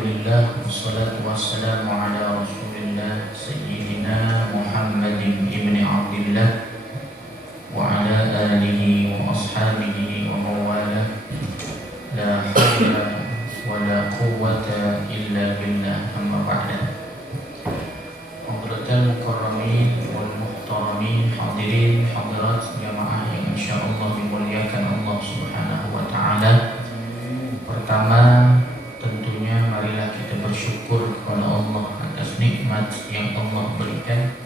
Alhamdulillah wassalatu wassalamu ala Rasulillah Sayyidina Muhammadin ibni Abdillah wa ala alihi wa ashabihi wa mawala. La hawla wa la quwwata illa billah, amma ba'da. Hadratal mukarramin wal muhtaramin, hadirin hadirat jamaah yang insyaallah dimuliakan Allah Subhanahu wa taala. Pertama, tentunya marilah kita bersyukur kepada Allah atas nikmat yang Allah berikan,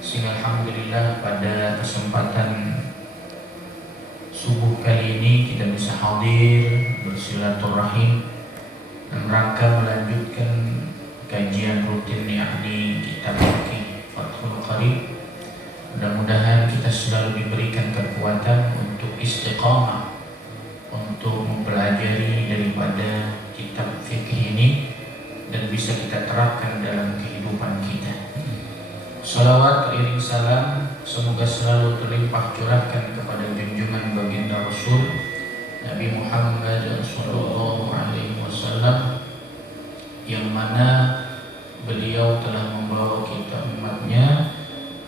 sehingga alhamdulillah pada kesempatan subuh kali ini kita bisa hadir bersilaturahim dan rangka melanjutkan kajian rutin yakni kitab fikih Fathul Qarib. Mudah-mudahan kita selalu diberikan kekuatan untuk istiqamah untuk mempelajari daripada kitab fikih ini dan bisa kita terapkan dalam kehidupan kita. Salawat iring salam semoga selalu terlimpah curahkan kepada junjungan baginda Rasul Nabi Muhammad sallallahu alaihi wasallam, yang mana beliau telah membawa kita umatnya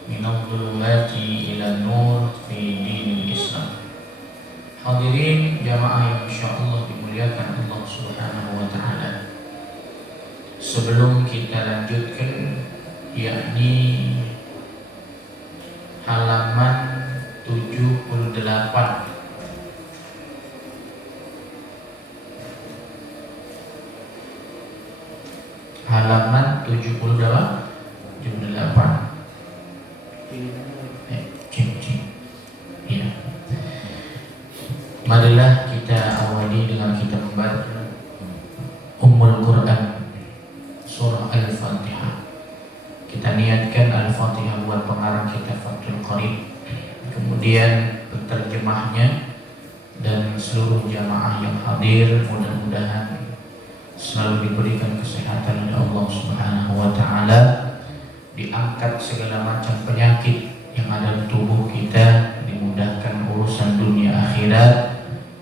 minal dhulumati ila nur fi dinil Islam. Hadirin jamaah yang insyaallah dimuliakan Allah Subhanahu wa taala. Sebelum kita lanjutkan yakni halaman 78, halaman 78. Ya. Marilah kita awali dengan kita membaca Ummul Quran, surah Al-Fatihah. Kita niatkan Al-Fatihah buat pengarang kita Fathul Qarib, kemudian penterjemahnya dan seluruh jamaah yang hadir mudah-mudahan selalu diberikan kesehatan oleh Allah Subhanahu wa taala, diangkat segala macam penyakit yang ada di tubuh kita, dimudahkan urusan dunia akhirat,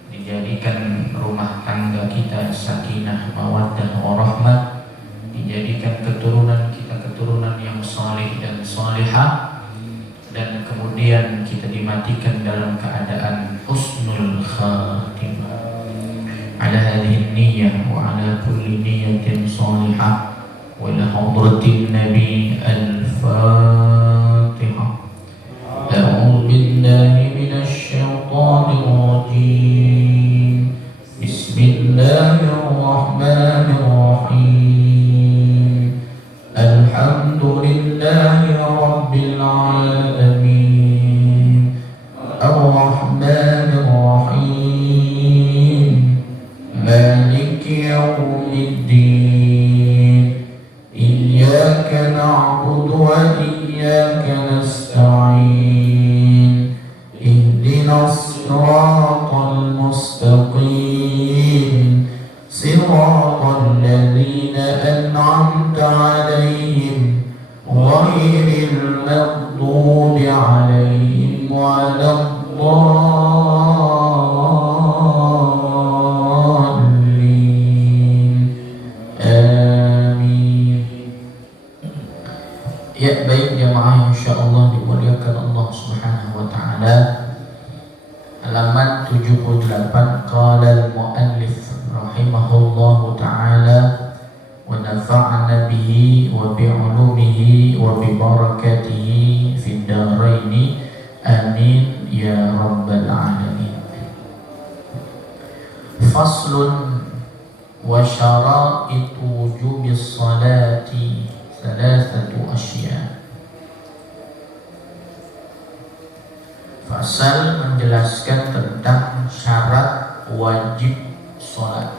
dijadikan rumah tangga kita sakinah mawaddah warahmah, dijadikan keturunan kita keturunan yang saleh dan salihah, dan kemudian kita dimatikan dalam keadaan husnul khatimah. Ala hadhihi niyyah wa ala kulli niyyatin salihah wa ila hadratin nabi al-Fatihah. A'udzu billahi minasy syaithanir rajim. Bismillahirrahmanirrahim. Alhamdulillahi rabbil alamin. Ar-Rahmanir Rahim. Maliki yaumiddin. Iyyaka na'budu wa iyyaka nasta'in. Ihdinas siratal mustaqim. Siratal ladzina an'amta 'alaihim ghairil maghdubi 'alaihim waladdallin. Amin. Ya, baik jamaah insyaallah dimuliakan Allah Subhanahu wa taala. Halaman 78, qala al-muallif rahimahullahu ta'ala wa nafa'ana bihi wa bi'ulumihi wa bi barakatihi fid dharain, amin ya rabbal alamin. Faslun wa syara'itu wujubis salati thalathatu asya'. Fasal menjelaskan tentang syarat wajib sholat.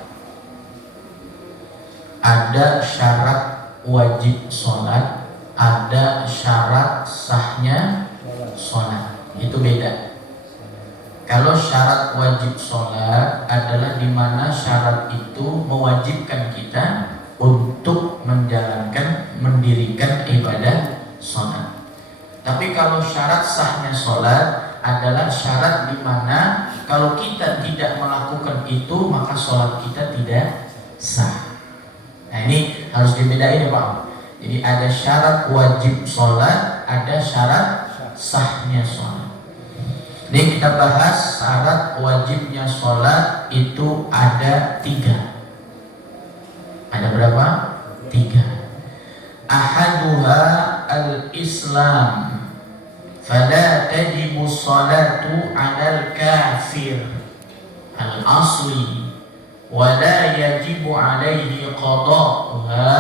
Ada syarat wajib sholat, ada syarat sahnya sholat. Itu beda. Kalau syarat wajib sholat adalah di mana syarat itu mewajibkan kita untuk menjalankan, mendirikan ibadah sholat. Tapi kalau syarat sahnya sholat adalah syarat di mana kalau kita tidak melakukan itu maka sholat kita tidak sah. Nah ini harus dibedain ya Pak. Jadi ada syarat wajib sholat, ada syarat sahnya sholat. Ini kita bahas syarat wajibnya sholat itu ada 3. Ada berapa? 3. Ahaduha al-Islam, fala tajibu sholatu 'alal kafir al-asli, wala yajibu 'alaihi qada'uha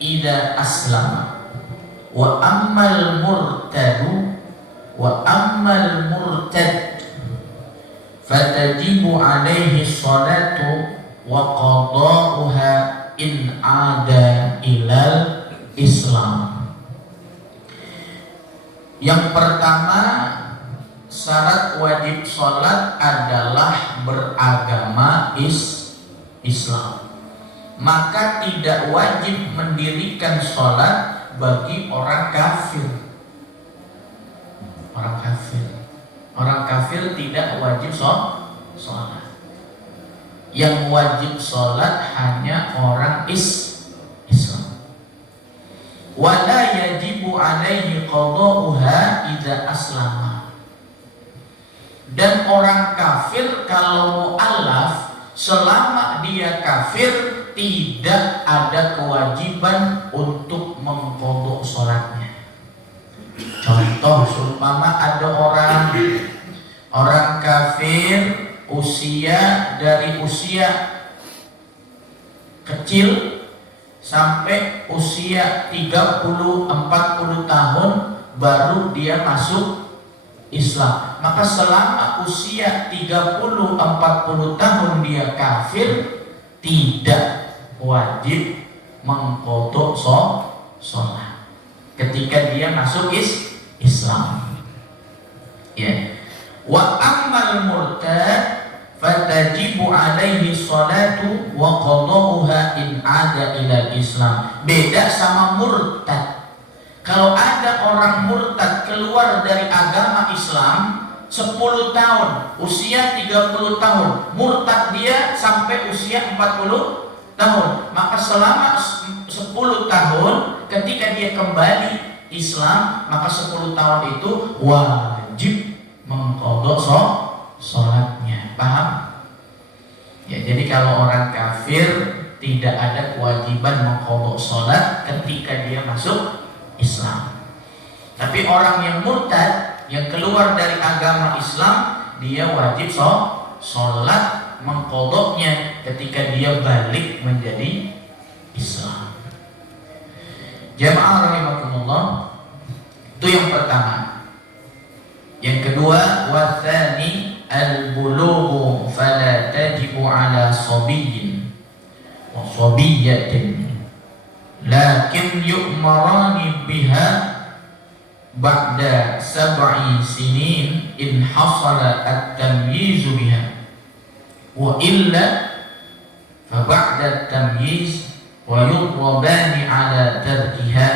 idza aslama. Wa ammal murtadu fatajibu 'alaihi sholatu wa qada'uha in 'ada ilal Islam. Yang pertama, syarat wajib sholat adalah beragama Islam. Maka tidak wajib mendirikan sholat bagi orang kafir. Orang kafir tidak wajib sholat. Yang wajib sholat hanya orang Islam. Wala yajibu 'alaihi qada'uha idza aslama. Dan orang kafir kalau mu'allaf, selama dia kafir tidak ada kewajiban untuk mengqadha sholatnya. Contoh, seumpama ada orang kafir dari usia kecil sampai usia 30-40 tahun baru dia masuk Islam. Maka selama usia 30-40 tahun dia kafir, tidak wajib mengqadha sholat ketika dia masuk Islam. Ya. Wa ammal murtad fatajibu 'alaihi sholatu wa qada'uha in 'ada ila Islam. Beda sama murtad. Kalau ada orang murtad keluar dari agama Islam 10 tahun, usia 30 tahun, murtad dia sampai usia 40 tahun, maka selama 10 tahun ketika dia kembali Islam, maka 10 tahun itu wajib mengqadha sholatnya. Paham? Ya, jadi kalau orang kafir tidak ada kewajiban mengqadha sholat ketika dia masuk Islam. Tapi orang yang murtad, yang keluar dari agama Islam, dia wajib sholat mengqadhanya ketika dia balik menjadi Islam. Jamaah rahimakumullah, itu yang pertama. Yang kedua, wathani al-bulughu fala tajibu ala sabiyyin wa sabiyyatin lakin yu'marani biha ba'da 7 sinin in hasala at-tamyiz biha wa illa fa ba'da at-tamyiz wa yudrabani ala tarkiha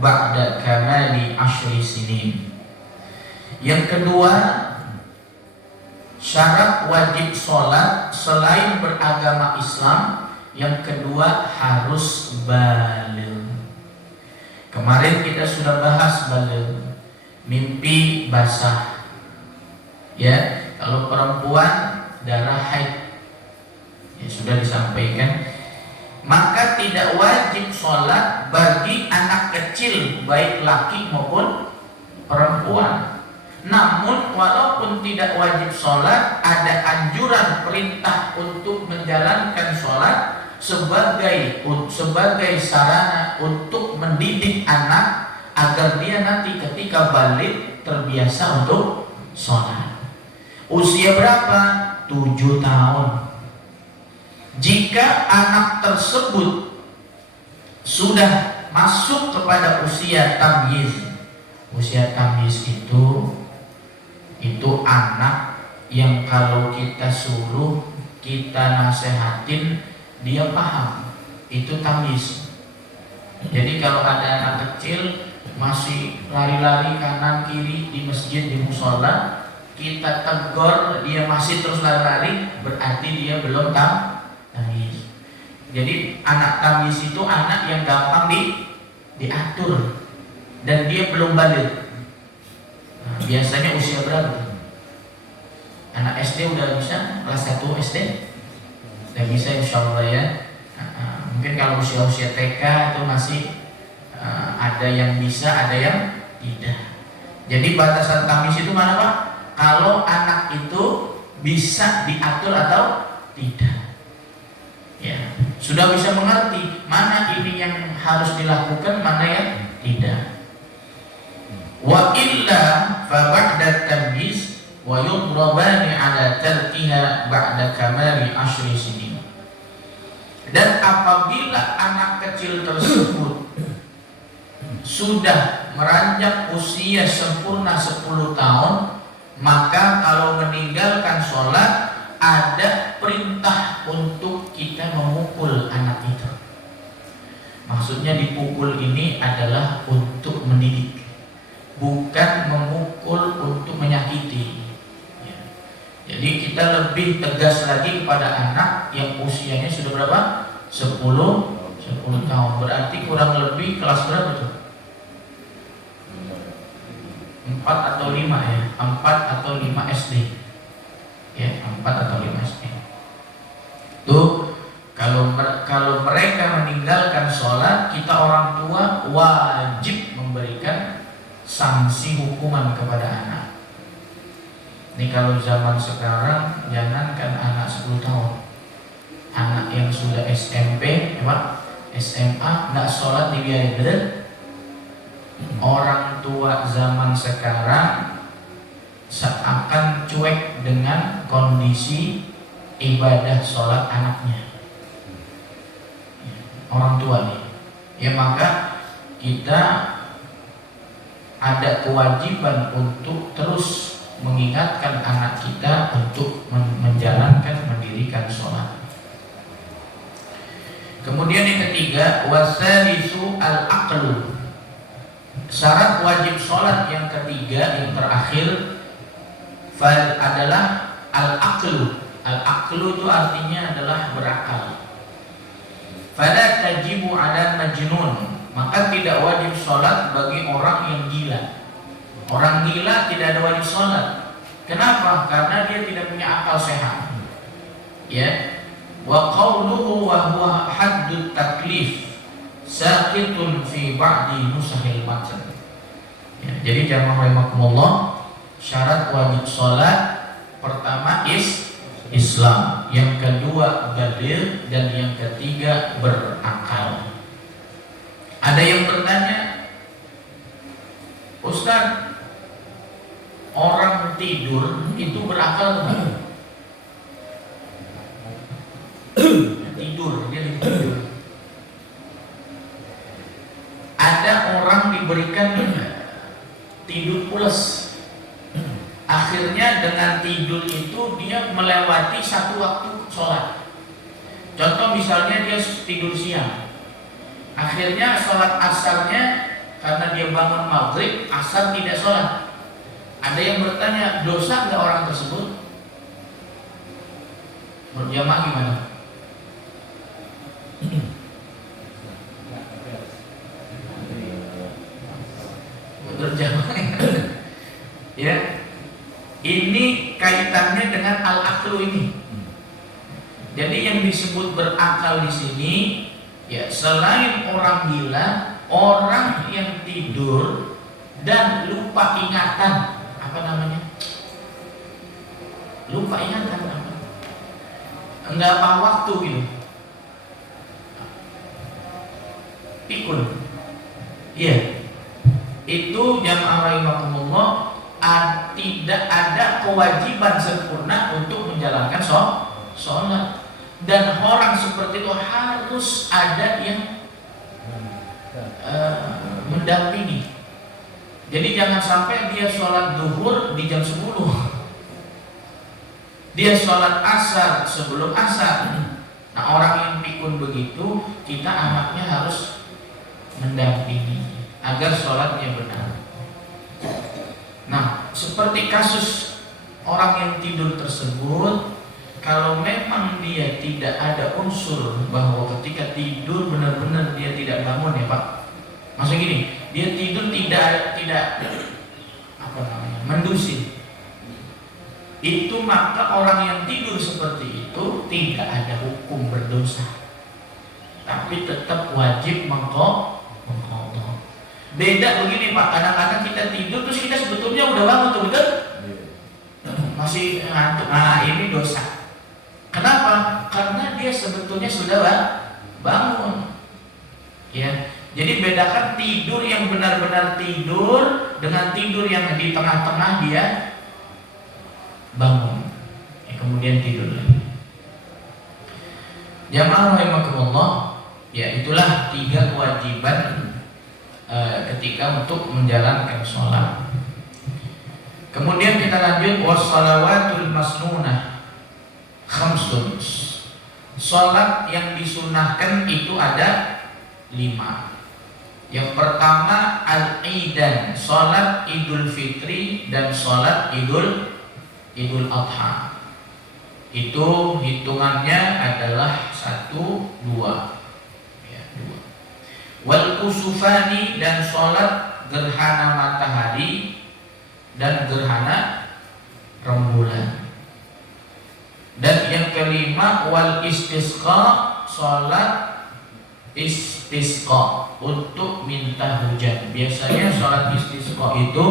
ba'da kamali 10 sinin. Yang kedua, syarat wajib sholat selain beragama Islam, yang kedua harus baligh. Kemarin kita sudah bahas baligh, mimpi basah. Ya, kalau perempuan darah haid, ya sudah disampaikan. Maka tidak wajib sholat bagi anak kecil, baik laki maupun perempuan. Namun walaupun tidak wajib sholat, ada anjuran perintah untuk menjalankan sholat sebagai sarana untuk mendidik anak agar dia nanti ketika balik terbiasa untuk sholat. Usia berapa? 7 tahun. Jika anak tersebut sudah masuk kepada usia tamyiz, usia tamyiz itu anak yang kalau kita suruh, kita nasehatin, dia paham. Itu tamyiz. Jadi kalau ada anak kecil masih lari-lari kanan kiri di masjid, di musola, kita tegur, dia masih terus lari-lari, berarti dia belum tamyiz. Jadi anak tamis itu anak yang gampang diatur dan dia belum balik. Nah, biasanya usia berapa? Anak SD udah bisa, kelas 1 SD udah bisa insya Allah ya. Mungkin kalau usia-usia TK itu masih ada yang bisa, ada yang tidak. Jadi batasan tamis itu mana Pak? Kalau anak itu bisa diatur atau tidak. Ya, sudah bisa mengerti mana ini yang harus dilakukan, mana yang tidak. Wa illa fa ba'da tamyiz wa yudrabani ala tarkiha ba'da kamali 10 sinin. Dan apabila anak kecil tersebut sudah meranjak usia sempurna 10 tahun, maka kalau meninggalkan sholat ada perintah untuk kita memukul anak itu. Maksudnya dipukul ini adalah untuk mendidik, bukan memukul untuk menyakiti. Jadi kita lebih tegas lagi kepada anak yang usianya sudah berapa? 10 tahun. Berarti kurang lebih kelas berapa tuh? 4 atau 5 ya, 4 atau 5 SD ya, 4 atau 5 SD. Tuh kalau mereka meninggalkan sholat, kita orang tua wajib memberikan sanksi hukuman kepada anak. Ini kalau zaman sekarang, jangankan anak 10 tahun, anak yang sudah SMP, SMA nggak sholat dibiarin, bener? Orang tua zaman sekarang seakan cuek dengan kondisi ibadah sholat anaknya. Orang tua nih, ya maka kita ada kewajiban untuk terus mengingatkan anak kita untuk mendirikan sholat. Kemudian yang ketiga, wasalisu al-aqlu. Syarat wajib sholat yang ketiga, yang terakhir adalah al-aqlu. Al-aqlu itu artinya adalah berakal. Fala tajibu ala majnun, maka tidak wajib sholat bagi orang yang gila. Orang gila tidak ada wajib sholat. Kenapa? Karena dia tidak punya akal sehat. Ya. Wa qawluhu wa huwa haddut taklif saqitun fi ba'di nusahil matan. Ya, jadi jamaah rahimakumullah, syarat wajib sholat pertama Islam, yang kedua baligh, dan yang ketiga berakal. Ada yang bertanya, Ustaz, orang tidur itu berakal atau tidak? Tidur, dia tidur. Ada orang diberikan tidur pulas. Akhirnya dengan tidur itu dia melewati satu waktu sholat. Contoh misalnya dia tidur siang, akhirnya sholat asarnya karena dia bangun maghrib, asar tidak sholat. Ada yang bertanya, dosa nggak orang tersebut? Berjamaah gimana? Berjamaah ya. Ini kaitannya dengan al-aqlu ini. Jadi yang disebut berakal di sini ya, selain orang gila, orang yang tidur dan lupa ingatan, apa namanya? Lupa ingatan apa? Enggak apa waktu gitu. Pikun. Iya. Itu jamaah rahimakumullah, tidak ada kewajiban sempurna untuk menjalankan sholat. Dan orang seperti itu harus ada yang mendampingi. Jadi jangan sampai dia sholat duhur di jam 10, dia sholat asar sebelum asar. Nah, orang yang pikun begitu, kita anaknya harus mendampingi agar sholatnya benar. Nah, seperti kasus orang yang tidur tersebut, Kalau memang dia tidak ada unsur bahwa ketika tidur benar-benar dia tidak bangun ya Pak. Maksudnya gini, dia tidur tidak apa namanya, mendusin. Itu maka orang yang tidur seperti itu tidak ada hukum berdosa. Tapi tetap wajib mengqadha. Beda begini Pak, kadang-kadang kita tidur terus kita sebetulnya udah bangun tuh, betul? Masih ngantuk. Nah, ini dosa. Kenapa? Karena dia sebetulnya sudah bangun. Ya. Jadi bedakan tidur yang benar-benar tidur dengan tidur yang di tengah-tengah dia bangun. Ya, kemudian tidur lagi. Jamaah rahimakumullah, ya itulah 3 kewajiban ketika untuk menjalankan sholat. Kemudian kita lanjut, wassalawatul masnunah khamsun. Sholat yang disunahkan itu ada 5. Yang pertama al-idan, sholat idul fitri dan sholat idul adha. Itu hitungannya adalah 1, 2. Ya, 2. Wal kusufani, dan sholat gerhana matahari dan gerhana rembulan. Dan yang kelima wal istisqa, sholat istisqa untuk minta hujan. Biasanya sholat istisqa itu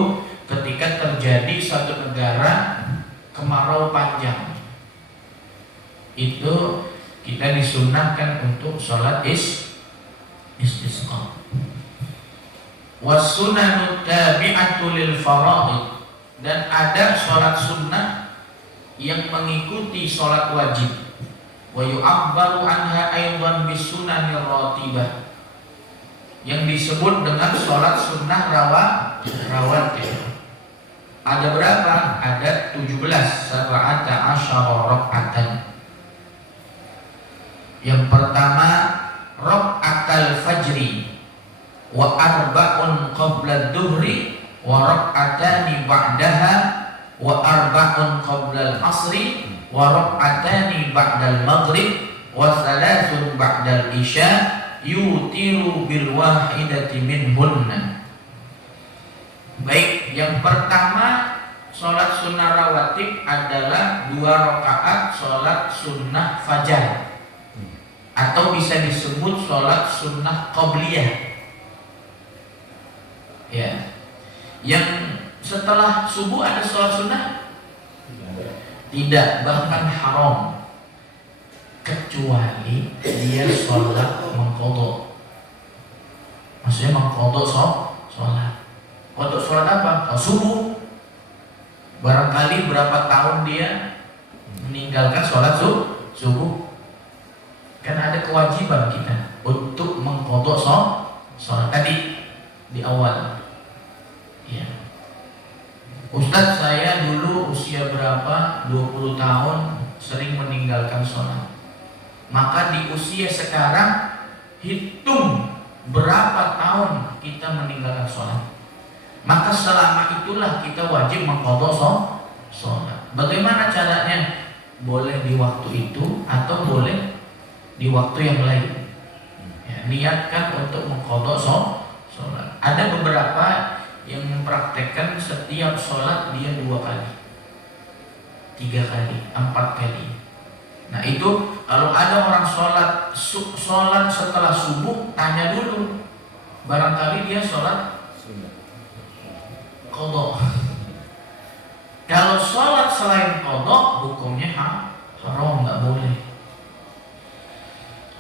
ketika terjadi satu negara kemarau panjang, itu kita disunahkan untuk sholat istisqa. Wassunanu tabi'atu lil faraid, dan ada sholat sunnah yang mengikuti sholat wajib. Wa yu'abbaru anha aydan bisunanir ratibah, yang disebut dengan sholat sunnah rawatib. Ada berapa? Ada 17, sab'ata asyara rak'atan. Yang pertama rak'atal fajri wa arba'un qabla dhuhri wa rak'atani ba'daha wa arba'un qabla al-asri wa rak'atani ba'da al-maghrib wa thalathun ba'da al-isya yutiru bil wahidati minhunna. Baik, yang pertama sholat sunnah rawatib adalah 2 rakaat sholat sunnah fajar, atau bisa disebut sholat sunnah qobliyah. Ya, yang setelah subuh ada sholat sunnah? Tidak, bahkan haram, kecuali dia sholat mengqadha. Maksudnya mengqadha sholat. Untuk sholat apa? Subuh. Barangkali berapa tahun dia meninggalkan sholat subuh. Kan ada kewajiban kita untuk mengqadha sholat tadi di awal. Ya. Ustadz, saya dulu usia berapa? 20 tahun sering meninggalkan sholat. Maka di usia sekarang hitung berapa tahun kita meninggalkan sholat. Maka selama itulah kita wajib mengqadha sholat. Bagaimana caranya? Boleh di waktu itu atau boleh di waktu yang lain. Ya, niatkan untuk mengqadha sholat. Ada beberapa yang mempraktekkan setiap sholat dia 2 kali, 3 kali, 4 kali. Nah itu kalau ada orang sholat setelah subuh, tanya dulu, barangkali dia sholat qadha. Kalau sholat selain qadha, hukumnya haram, nggak boleh.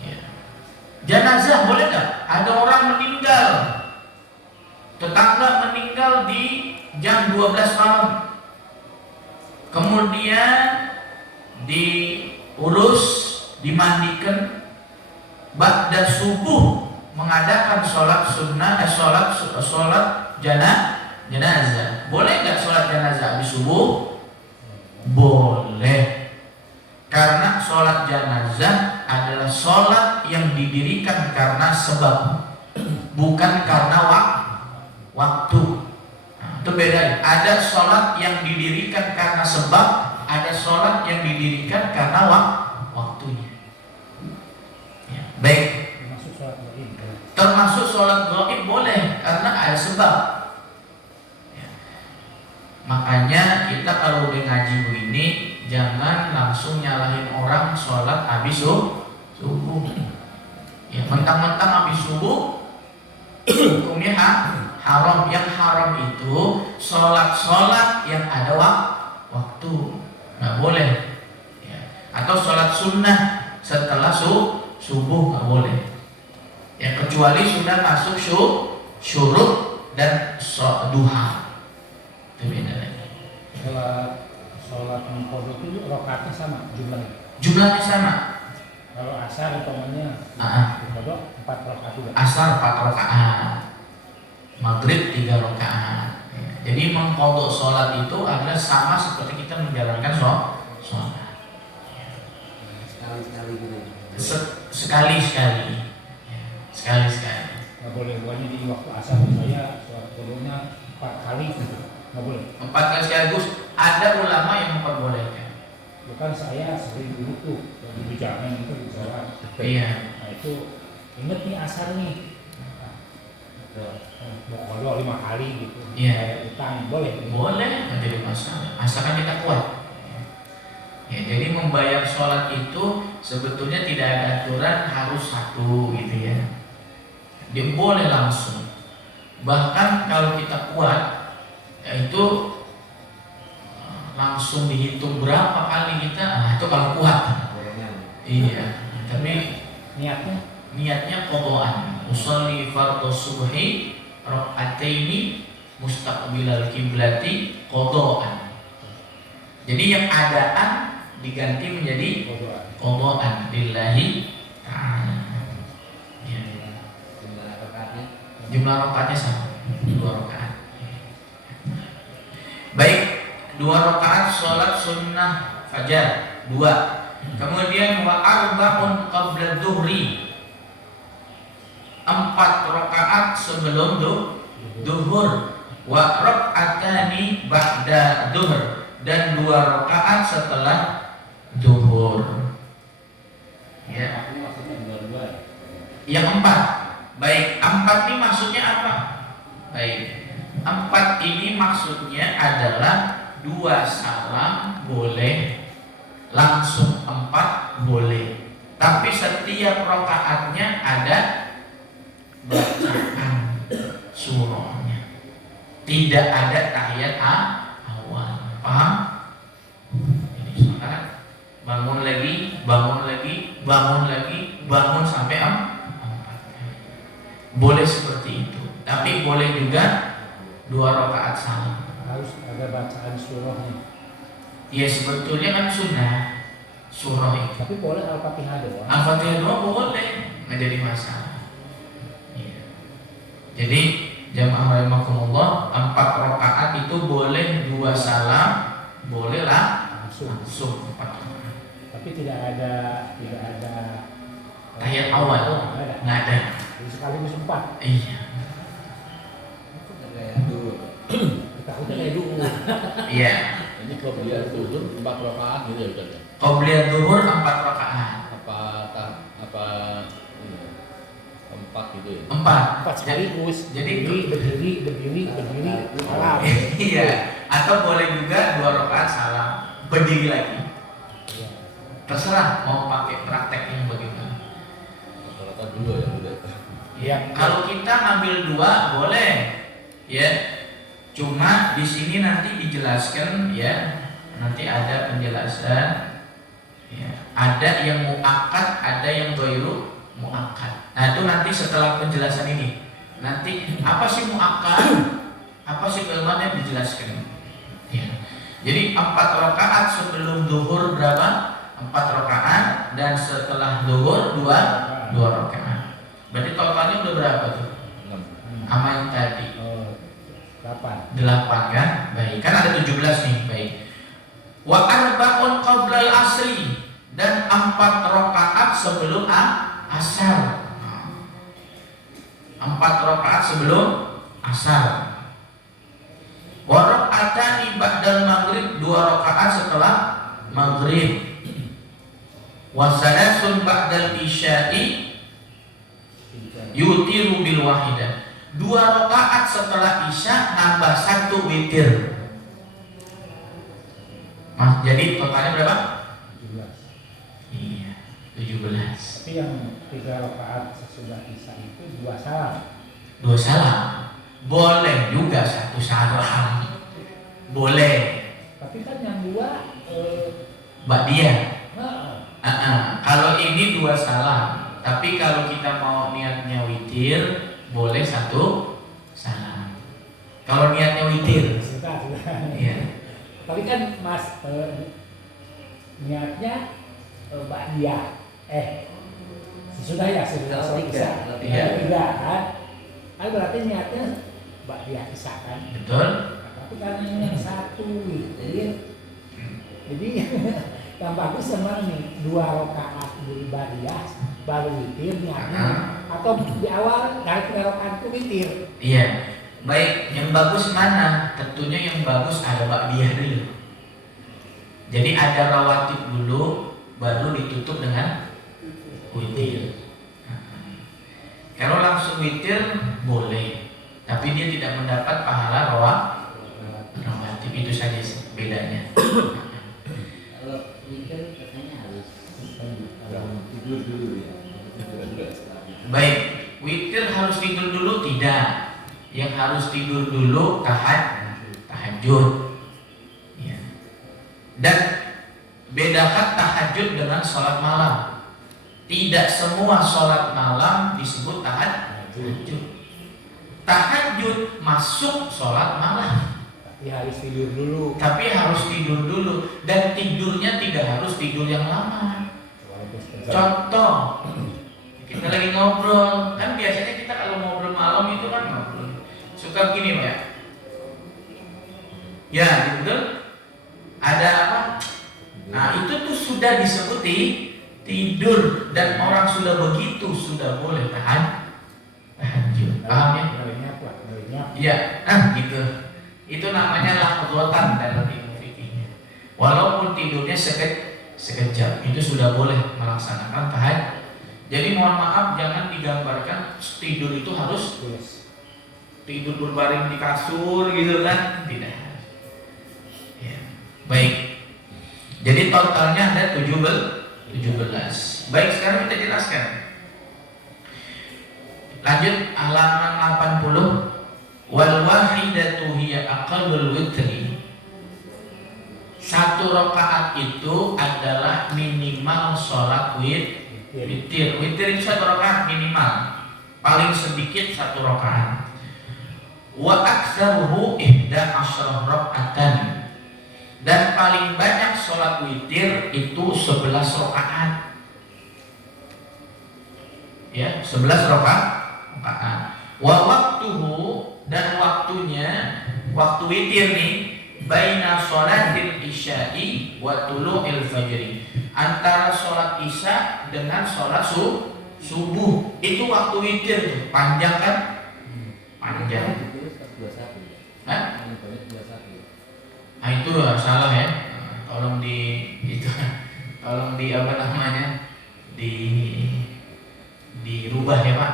Ya. Jenazah boleh nggak? Ada orang meninggal, tetangga meninggal di jam 12 malam, kemudian diurus, dimandikan, ba'da subuh mengadakan sholat sunnah, sholat jenazah. Boleh nggak sholat jenazah habis subuh? Boleh, karena sholat jenazah adalah sholat yang didirikan karena sebab, bukan karena waktu. Nah, itu beda. Ada sholat yang didirikan karena sebab, ada sholat yang didirikan karena waktunya. Ya, baik. Termasuk sholat gaib boleh karena ada sebab. Ya. Makanya kita kalau udah ngaji begini jangan langsung nyalahin orang sholat habis subuh. Ya, mentang-mentang habis subuh hukumnya haram. Yang haram itu sholat yang ada waktu, nggak boleh. Ya. Atau sholat sunnah setelah subuh nggak boleh. Ya, kecuali sudah masuk syuruk dan duha, itu beda lagi. Sholat mengqadha itu rakaatnya sama jumlahnya sama. Kalau asar utamanya mengqadha 4 rakaat juga. Asar 4 rakaat, maghrib 3 rakaat. Jadi mengqadha sholat itu adalah sama seperti kita menjalankan sholat. Sekali-sekali gitu. Sekali-sekali. Nggak boleh buatnya di waktu asar saya sholat qadhanya 4 kali gitu. Nggak boleh. 4 kali sekaligus. Ada ulama yang memperbolehkan. Bukan saya sering dulu tuh di bijangan itu di sholat. Iya. Nah itu inget nih asar nih. Mau qadha 5 kali gitu. Iya. Kayak utang boleh. Boleh, nggak jadi masalah. Asalkan kita kuat. Ya, jadi membayar sholat itu sebetulnya tidak ada aturan harus satu gitu ya. Dia boleh langsung. Bahkan kalau kita kuat, yaitu langsung dihitung berapa kali kita. Nah itu kalau kuat. Iya. Tapi niatnya qadhaan. Usolli fardhu subhi raka'ataini mustaqbilal kiblati qadhaan. Jadi yang adaan diganti menjadi qadhaan lillahi ta'ala. Ya. Jumlah rakaatnya sama, 2 rakaat. Baik, 2 rakaat sholat sunnah fajar 2. Kemudian wa arba'un qabla dhuhri, 4 rakaat sebelum duhur, wa raka'atani ba'da duhur, dan 2 rakaat setelah duhur. Ya. Yang 4. Baik, 4 ini maksudnya apa? Baik, 4 ini maksudnya adalah 2 salam boleh, langsung 4 boleh. Tapi setiap rakaatnya ada bacaan surahnya. Tidak ada tahiyat awal. Paham? Ini sholat, bangun lagi, bangun sampai 4. Boleh seperti itu. Tapi boleh juga 2 rakaat salam. Harus ada bacaan surahnya. Ya sebetulnya kan sunnah surah itu. Tapi boleh Al-Fatihah doang. Al-Fatihah doang boleh, nggak jadi masalah. Ya. Jadi jamaah rahimakumullah, 4 rakaat itu boleh 2 salam, bolehlah langsung 4 rakaat. Tapi tidak ada tahiyat awal, nggak ada. Jadi sekaligus 4. Iya. Kita udah kayak dulu. Iya. Ini qobliyah zuhur 4 rakaat gitu ya Ustaz. Qobliyah zuhur 4 rakaat. Apa ini? 4 gitu ya. 4 sekaligus. Jadi berdiri, salam. Iya. Atau boleh juga 2 rakaat salam, berdiri lagi. Iya. Terserah mau pakai prakteknya bagaimana. Rakaat dulu ya udah. Ya, kalau kita ngambil 2 boleh. Ya. Cuma di sini nanti dijelaskan ya, nanti ada penjelasan. Ya, ada yang muakkad, ada yang ghairu muakkad. Nah, itu nanti setelah penjelasan ini. Nanti apa sih muakkad? Apa sih keilmuannya dijelaskan. Ya. Jadi 4 rakaat sebelum zuhur berapa? 4 rakaat, dan setelah zuhur 2 rakaat. Berarti totalnya udah berapa tuh? 6. Sama yang tadi. 8 kan? Baik, kan ada 17 nih. Baik. Wa arba'un qablal asri, dan 4 rakaat sebelum asar. 4 rakaat sebelum asar. Wa raka'atani ba'dal maghrib, 2 rakaat setelah maghrib. Wa salasun ba'dal isya'i yutiru bil wahidah. 2 rakaat setelah isya nambah 1 witir. Mas, jadi totalnya berapa? 17. Iya, 17. Tapi yang 3 rakaat sesudah isya itu 2 salam. 2 salam. Boleh juga 1 salam. Boleh. Tapi kan yang 2 Ba'diyah. nah, Kalau ini 2 salam. Tapi kalau kita mau niatnya witir, boleh 1 salam. Kalau niatnya witir, sudah. iya. Tapi kan Mas niatnya ba'diyah. Sudah ya, sudah Kalau isya. tiga. Iya. Kan? Kan berarti niatnya ba'diyah isya kan. Betul? Tapi karena ini yang 1 witir, jadi yang bagus sama nih 2 rakaat dulu ba'diyah baru witir niatnya, atau di awal dari 3 rakaat itu witir. Iya. Baik, yang bagus mana? Tentunya yang bagus ada ba'diyah dulu. Jadi ada rawatib dulu, baru ditutup dengan witir. Kalau langsung witir boleh, tapi dia tidak mendapat pahala rawatib. Itu saja sih bedanya. Kalau witir katanya harus Tidur dulu ya. Baik, witir harus tidur dulu tidak. Yang harus tidur dulu tahajud. Ya. Dan bedakan tahajud dengan sholat malam. Tidak semua sholat malam disebut tahajud. Tahajud masuk sholat malam, Tapi harus tidur dulu. tapi harus tidur dulu. Dan tidurnya tidak harus tidur yang lama. Contoh, kita lagi ngobrol, kan biasanya kita kalau ngobrol malam itu kan ngobrol suka gini Pak. Ya, gitu. Ada apa? Nah, itu tuh sudah disebut tidur, dan orang sudah begitu sudah boleh tahajud. Paham ya? Iya, gitu. Itu namanya lahdzatan dalam ilmu fikih. Walaupun tidurnya sekejap, itu sudah boleh melaksanakan tahajud. Jadi mohon maaf, jangan digambarkan tidur itu harus tidur berbaring di kasur gitu kan, tidak. Ya. Baik. Jadi totalnya ada 17. Baik, sekarang kita jelaskan. Lanjut halaman 80. Wal wahidatu hiya aqallul witri. 1 rakaat itu adalah minimal sholat witir. Witir itu 1 rakaat minimal. Paling sedikit 1 rakaat. Wa aktsaruhu 11 rakaatan. Dan paling banyak sholat witir itu 11 rakaat. Ya, 11 rakaat. Wa waktuhu, dan waktunya, waktu witir nih, baina sholatil isya'i wa tulu'il fajri. Antara sholat isya dengan sholat subuh. Itu waktu witir tuh. Panjang kan? Panjang. Hah? Nah, itu salah ya. Tolong tolong apa namanya? Dirubah ya Pak.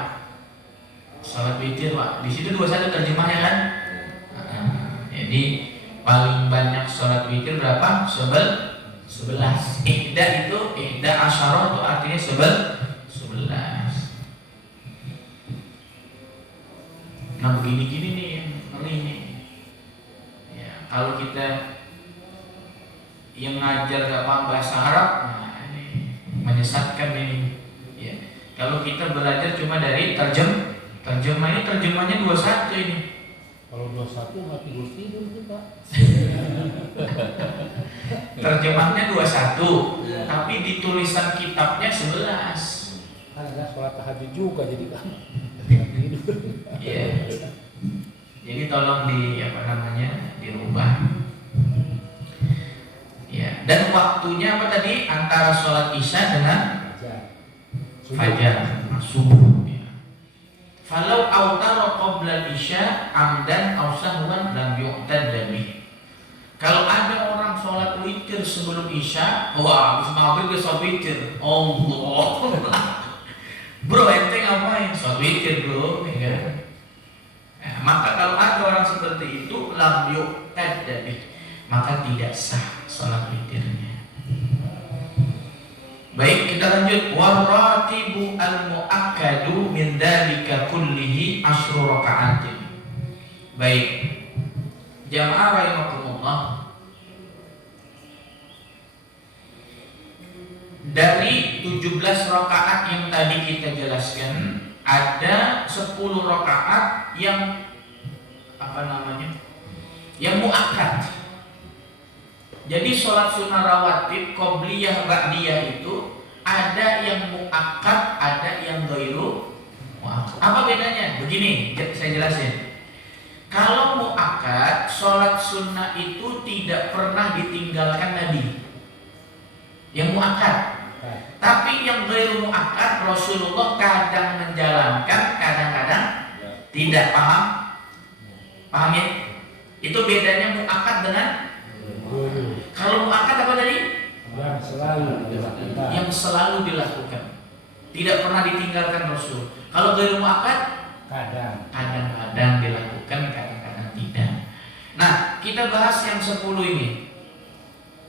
Salat witir Pak. Di situ 21 terjemahnya kan? Jadi paling banyak salat witir berapa? 11. Ihda asyarah itu artinya 11. Nah begini-gini nih yang ngeri nih. Ya, kalau kita yang ngajar gak paham bahasa Arab, nah ini menyesatkan ini. Ya. Kalau kita belajar cuma dari terjemah ini, terjemahnya 21 ini. Kalau 21 nggak tidur kita. Terjemahnya 21, tapi di tulisan kitabnya 11. Kan ada sholat tahajud juga, jadi kan nggak tidur. Iya. Jadi tolong dirubah. Ya. Dan waktunya apa tadi? Antara sholat isya dengan fajar, subuh. Ya. Falau autara qabla isya amdan aw sahwan lam yu'tad bih. Kalau ada orang sholat witir witir sebelum isya, wah habis maghrib dia sholat witir. Allah. Bro, ente ngapain? Sholat witir bro, ya kan? Nah, maka kalau ada orang seperti itu, lam yu'tad bih, maka tidak sah sholat witirnya. Baik, kita lanjut. Waratibu al-mu'akkadu min dzalika kullihi asyru raka'atin. Baik, jamaah rahimakumullah, dari 17 rakaat yang tadi kita jelaskan, ada 10 rakaat yang yang muakkad. Jadi sholat sunnah rawatib qobliyah ba'diyah itu ada yang muakkad, ada yang ghairu muakkad. Apa bedanya? Begini, saya jelasin. Kalau muakkad, sholat sunnah itu tidak pernah ditinggalkan Nabi. Yang muakkad. Tapi yang ghairu muakkad, Rasulullah kadang menjalankan, kadang-kadang tidak. Paham? Paham ya? Itu bedanya muakkad dengan kalau muakkad apa tadi? Yang selalu dilakukan. Tidak pernah ditinggalkan Rasul. Kalau ghairu muakkad, kadang-kadang dilakukan, kadang-kadang tidak. Nah, kita bahas yang 10 ini.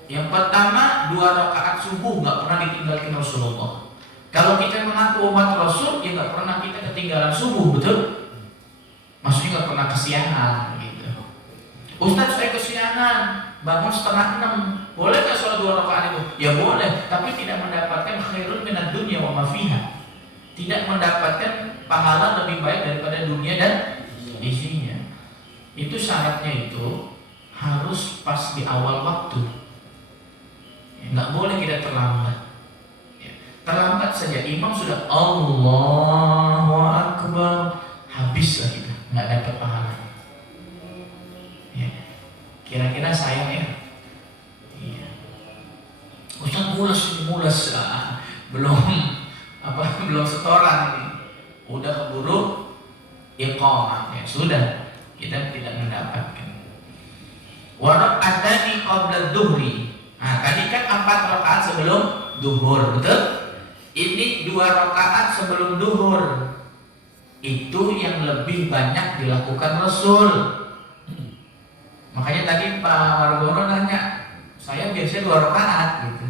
Yang pertama, 2 rakaat subuh nggak pernah ditinggalkan Rasulullah. Kalau kita mengaku umat Rasul, ya nggak pernah kita ketinggalan subuh, betul? Maksudnya nggak pernah kesiangan gitu. Ustaz, saya kesiangan, bangun 5:30. Boleh nggak sholat 2 rakaat itu? Ya boleh, tapi tidak mendapatkan khairun minad dunya wa ma fiha. Tidak mendapatkan pahala lebih baik daripada dunia dan isinya. Itu syaratnya itu harus pas di awal waktu. Nggak boleh kita terlambat. Terlambat saja imam sudah Allahu Akbar, habis lah kita, nggak dapat pahala. Ya. Kira-kira sayang ya. Iya. Ustaz mules, belum setoran ini, udah keburu iqamah, ya sudah, kita tidak mendapatkan. Warak adani qabla duhri. Nah, tadi kan 4 rakaat sebelum duhur, betul? Ini 2 rakaat sebelum duhur. Itu yang lebih banyak dilakukan Rasul. Makanya tadi Pak Margono nanya, saya biasanya 2 rakaat gitu.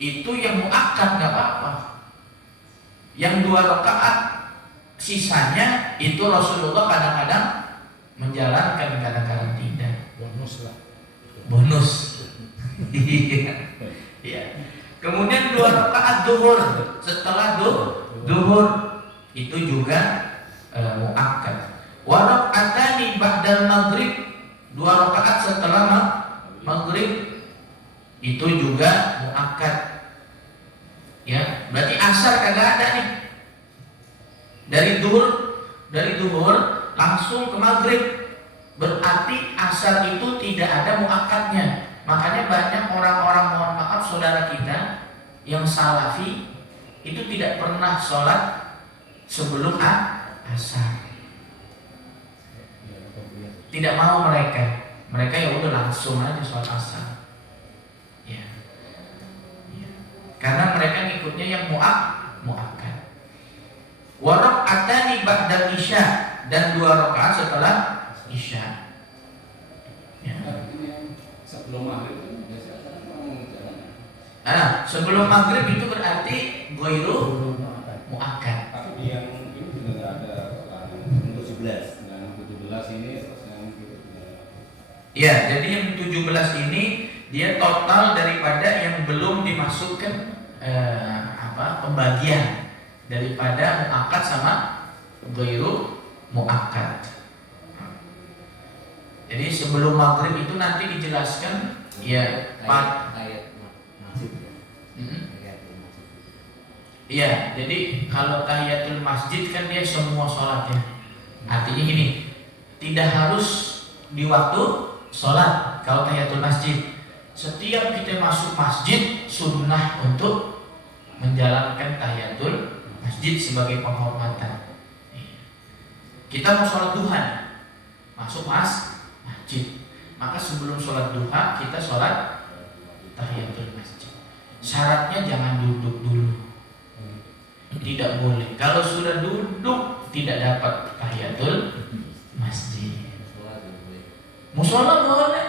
Itu yang muakkad nggak apa-apa. Yang 2 rakaat sisanya itu Rasulullah kadang-kadang menjalankan, kadang-kadang tidak. Bonus. Iya. Kemudian 2 rakaat duhur setelah duhur itu juga muakkad. Wa raka'atani ba'dal maghrib, 2 rakaat setelah maghrib itu juga muakkad. Ya, berarti asar kagak ada nih. Dari duhur langsung ke maghrib. Berarti asar itu tidak ada muakkadnya. Makanya banyak orang-orang, mohon maaf saudara kita yang salafi itu tidak pernah sholat sebelum asar. Tidak mau mereka ya udah langsung aja sholat asar. Ya. Karena mereka ngikutnya yang muakkad. Wa raka'atani ba'dal isya, dan 2 rakaat setelah isya. Ya. Sebelum maghrib itu biasanya mau jalan. Sebelum maghrib itu berarti ghairu muakkad. Tapi di yang ini juga nggak ada yang 17. Yang 17 ini terus yang gitu. Ya, jadi yang 17 ini dia total daripada yang belum dimasukkan pembagian daripada muakkad sama ghairu muakkad. Jadi sebelum maghrib itu nanti dijelaskan ya Iya, jadi kalau tahiyatul masjid kan dia semua sholat ya. Artinya gini, tidak harus di waktu sholat kalau tahiyatul masjid. Setiap kita masuk masjid sunnah untuk menjalankan tahiyatul masjid sebagai penghormatan. Kita mau sholat duha, masuk masjid, maka sebelum sholat duha kita sholat tahiyatul masjid. Syaratnya jangan duduk dulu. Tidak boleh. Kalau sudah duduk tidak dapat tahiyatul masjid. Musola boleh.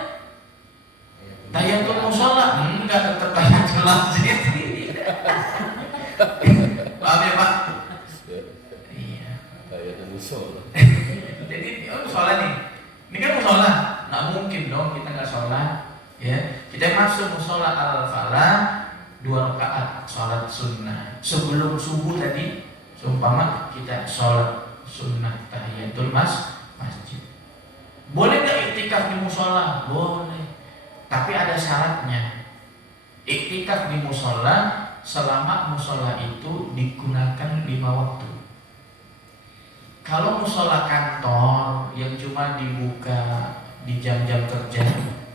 Tahiyatul musola enggak, tetap tahiyatul masjid. Paham ya Pak? Iya. Tahiyatul musola. Jadi musola nih. Ini kan musola. Nggak mungkin dong kita nggak sholat. Ya, kita masuk musola al-falah 2 rakaat sholat sunnah sebelum subuh tadi. Seumpama kita sholat sunnah tahiyatul masjid. Boleh nggak iktikaf di musola? Boleh. Tapi ada syaratnya. Iktikaf di musola selama musola itu digunakan 5 waktu. Kalau musola kantor yang cuma dibuka di jam-jam kerja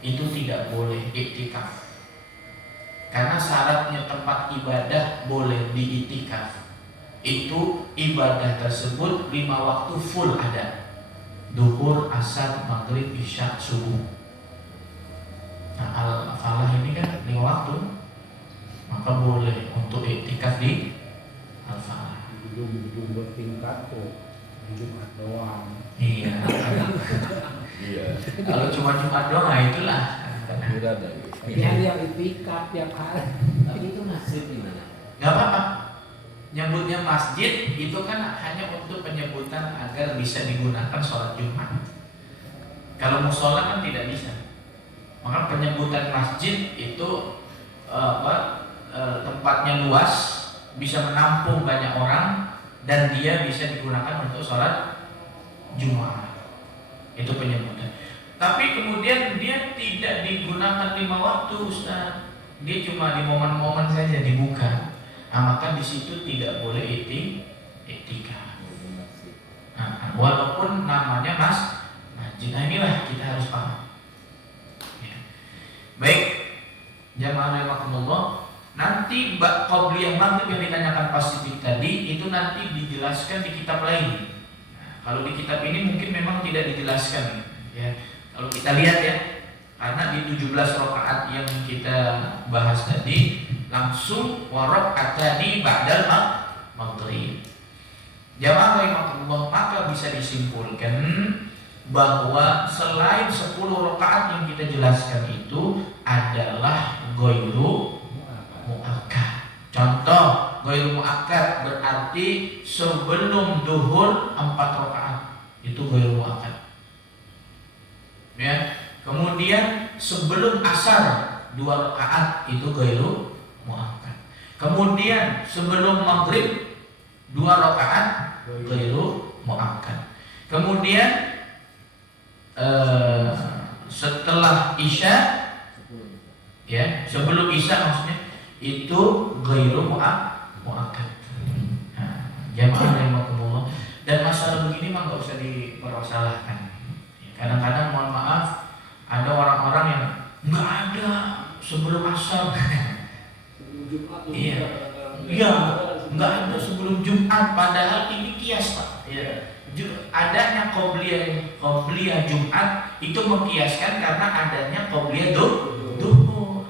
itu tidak boleh iktikaf. Karena syaratnya tempat ibadah boleh diiktikaf itu ibadah tersebut 5 waktu full ada. Duhur, asar, maghrib, isya, subuh. Nah, al-falah ini kan 5 waktu, maka boleh untuk iktikaf di al-falah. Gedung bertingkat tuh, Jumat doang. Iya. Iya. Kalau cuma Jumat doang, nah itulah. Takbiran lagi. Dia yang itikaf tiap hari. Tapi itu masjid di mana? Gak apa-apa. Nyebutnya masjid itu kan hanya untuk penyebutan agar bisa digunakan sholat Jumat. Kalau musola kan tidak bisa. Maka penyebutan masjid itu tempatnya luas, bisa menampung banyak orang, dan dia bisa digunakan untuk sholat Jumat. Itu penyebutan. Tapi kemudian dia tidak digunakan 5 waktu, Ustaz. Dia cuma di momen-momen saja dibuka. Nah, maka di situ tidak boleh iktikaf. Nah, walaupun namanya masjid. Nah, inilah kita harus paham. Ya. Baik, jamaah rahimakumullah. Nanti bab qabliyah maghrib yang ditanyakan Pak Siddiq tadi itu nanti dijelaskan di kitab lain. Nah, kalau di kitab ini mungkin memang tidak dijelaskan, ya. Kalau kita lihat ya, karena di 17 rakaat yang kita bahas tadi langsung warakatani ba'dal maghrib. Jamaah rahimakumullah, maka bisa disimpulkan bahwa selain 10 rakaat yang kita jelaskan itu adalah ghairu muakkad. Contoh, ghairu muakkad berarti sebelum duhur 4 rakaat itu ghairu muakkad. Ya. Kemudian sebelum asar 2 rakaat itu ghairu muakkad. Kemudian sebelum maghrib 2 rakaat ghairu muakkad. Kemudian setelah isya, ya, sebelum isya maksudnya itu ghairu muakkad. Nah, jamaah rahimakumullah, dan masalah begini mah nggak usah dipermasalahkan. Kadang-kadang mohon maaf ada orang-orang yang nggak ada sebelum asar. Iya, nggak ada sebelum Jumat. Padahal ini kias Pak. Ya. Adanya qobliyah Jumat itu mengkiaskan karena adanya qobliyah duhur.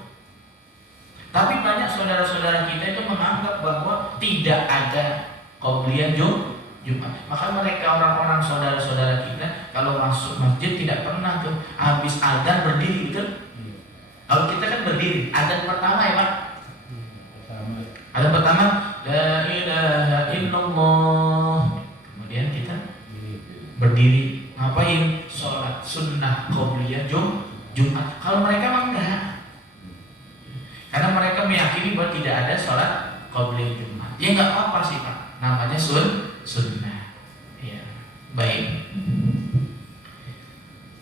Tapi banyak saudara-saudara kita itu menganggap bahwa tidak ada qobliyah Jumat. Maka mereka orang-orang saudara-saudara kita kalau masuk masjid tidak pernah tuh habis adzan berdiri gitu. Kalau kita kan berdiri, adzan pertama ya Pak. Adzan pertama la ilaha illallah. Kemudian kita berdiri ngapain? Sholat sunnah qobliyah Jumat. Kalau mereka mah enggak. Karena mereka meyakini bahwa tidak ada sholat qobliyah Jumat. Ya enggak apa-apa sih Pak. Namanya sunnah. Ya, baik.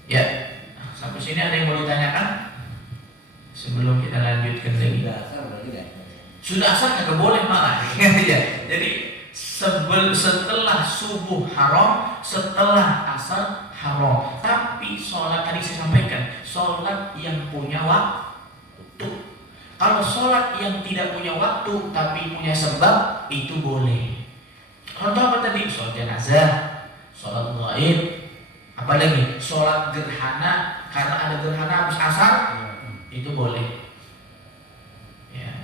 Ya, sampai sini ada yang mau ditanyakan? Sebelum kita lanjutkan lagi. Sudah asar nggak boleh malah. Ya, jadi setelah subuh haram, setelah asar haram. Tapi sholat tadi saya sampaikan, sholat yang punya waktu. Kalau sholat yang tidak punya waktu tapi punya sebab itu boleh. Contoh apa tadi? Sholat jenazah, sholat gaib, apalagi sholat gerhana karena ada gerhana habis asar itu boleh.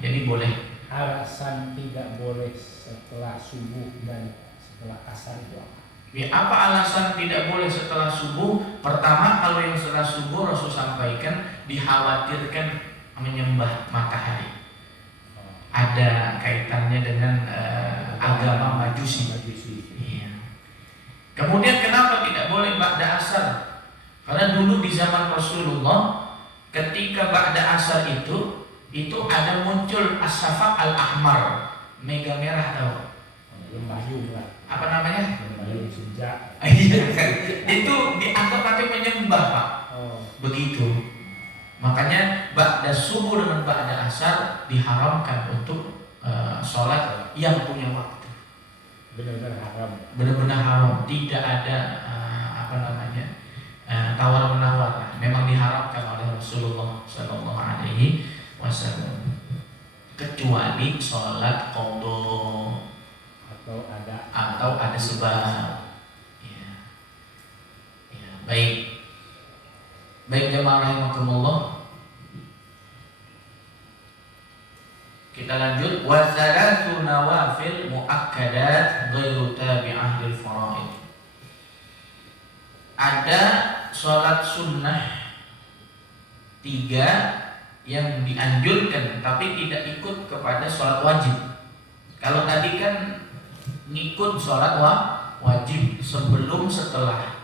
Jadi boleh. Alasan tidak boleh setelah subuh dan setelah asar itu apa? Ya, apa alasan tidak boleh setelah subuh? Pertama, kalau yang setelah subuh Rasul sampaikan dikhawatirkan menyembah matahari. Ada kaitannya dengan agama Majusi. Iya. Kemudian kenapa tidak boleh ba'da asar? Karena dulu di zaman Rasulullah ketika ba'da asar itu ada muncul as-safaq al-ahmar, mega merah tahu. Lembayung lah. Apa namanya? Lembayung senja. Itu dianggap nanti menyembah, Pak. Begitu. Makanya ba'da subuh dengan ba'da asar diharamkan untuk sholat yang punya waktu. Benar-benar haram. Benar-benar haram. Tidak ada tawar menawar. Memang diharamkan oleh Rasulullah Sallallahu Alaihi Wasallam. Kecuali sholat qadha atau ada sebab. Ya. Ya, baik jemaah rahimakumullah. Kita lanjut. Wa thalathu nawafil muakkadat ghairu tabi'ah lil faraid. Ada sholat sunnah 3 yang dianjurkan tapi tidak ikut kepada sholat wajib. Kalau tadi kan ngikut sholat wajib sebelum setelah.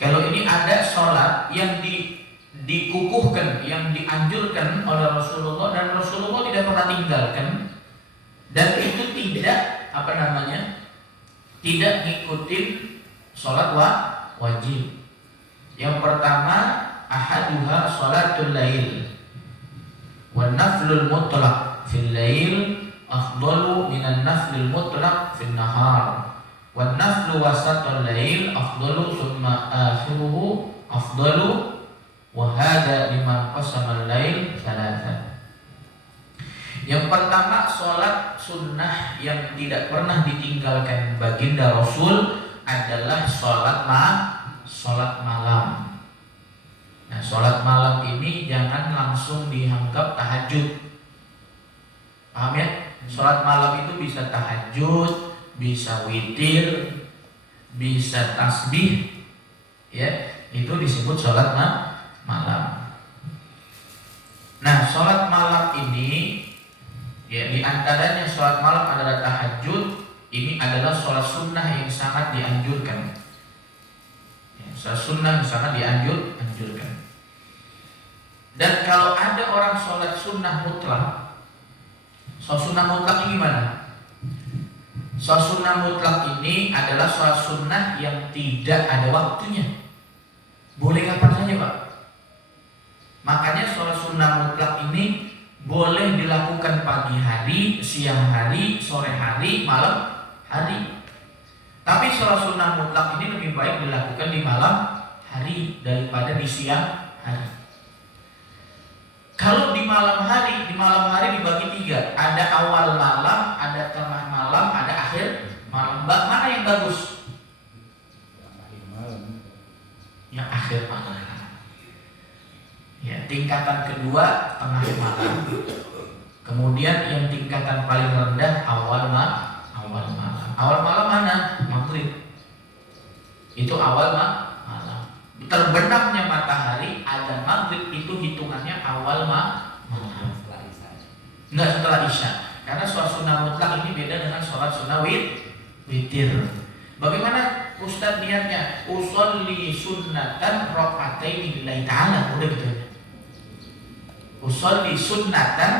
Kalau ini ada sholat yang dikukuhkan, yang dianjurkan oleh Rasulullah dan Rasulullah tidak pernah tinggalkan, dan itu tidak ngikutin sholat wajib. Yang pertama, ahaduha sholatul lail wa naflul mutlaq fil lail afdalu minan naflil mutlaq fil nahar. Wan naflu wasatul lail afdalu thumma akhiruhu afdalu wa hadha liman qasama al-lail thalathan. Yang pertama, sholat sunnah yang tidak pernah ditinggalkan baginda Rasul adalah sholat malam. Nah, sholat malam ini jangan langsung dianggap tahajud. Paham ya? Sholat malam itu bisa tahajud, bisa witir, bisa tasbih, ya, itu disebut sholat malam. Nah, sholat malam ini, ya, diantaranya sholat malam adalah tahajud. Ini adalah sholat sunnah yang sangat dianjurkan. Ya, sholat sunnah yang sangat dianjurkan. Dan kalau ada orang sholat sunnah mutlak, sholat sunnah mutlak ini gimana? Sholat sunnah mutlak ini adalah sholat sunnah yang tidak ada waktunya. Boleh kapan saja, Pak. Makanya sholat sunnah mutlak ini boleh dilakukan pagi hari, siang hari, sore hari, malam hari. Tapi sholat sunnah mutlak ini lebih baik dilakukan di malam hari daripada di siang hari. Kalau di malam hari dibagi 3. Ada awal malam, ada tengah malam, ada akhir malam. Mana yang bagus? Yang akhir malam. Ya, tingkatan kedua tengah malam. Kemudian yang tingkatan paling rendah awal malam. Awal malam mana? Maghrib. Itu awal malam. Terbenamnya matahari ada maghrib, itu hitungannya awal malam. Enggak setelah isya. Karena sholat sunnah mutlak ini beda dengan sholat sunnah witir. Bagaimana Ustaz niatnya? Usolli sunnatan rakaataini lillahi ta'ala. Udah gitu aja. Usolli sunnatan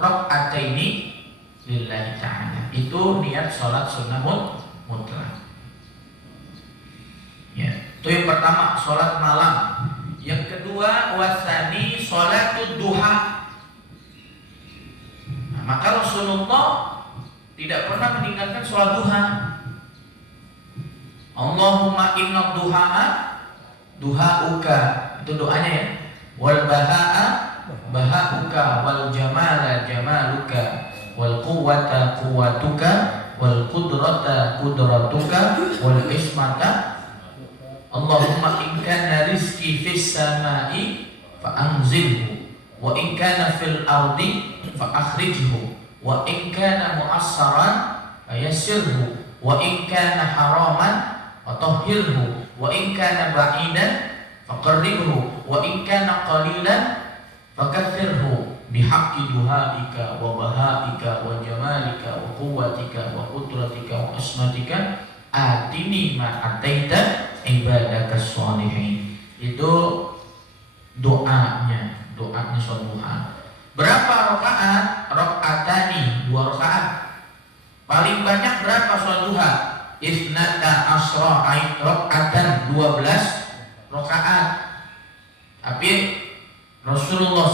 rakaataini lillahi ta'ala. Itu niat sholat sunnah mutlak. Ya, itu yang pertama, sholat malam. Yang kedua, wasani sholatud duha. Nah, maka Rasulullah tidak pernah meninggalkan sholat duha. Allahumma inna duha'uka, itu doanya ya. Wal baha'a baha'uka, wal jamala jamaluka, wal quwwata quwwatuka, wal qudrata qudratuka, wal ismata. Allahumma in kana rizqi fis samai fa anzilhu wa in kana fil ardi fa akhrijhu wa in kana mu'assaran fayassirhu wa in kana haraman fatahhirhu wa in kana ba'idan faqarribhu wa in kana qalilan fakaththirhu bihaqqi duhaika wa bahaika wa jamalika wa quwwatika wa qudratika wa asmatika atini ma ataita ibadaka sholihin. Itu doanya sholat duha. Berapa rakaat? Rakaatani, 2 rakaat. Paling banyak berapa sholat duha? Isnata asra rakaatan, 12 rakaat. Tapi Rasulullah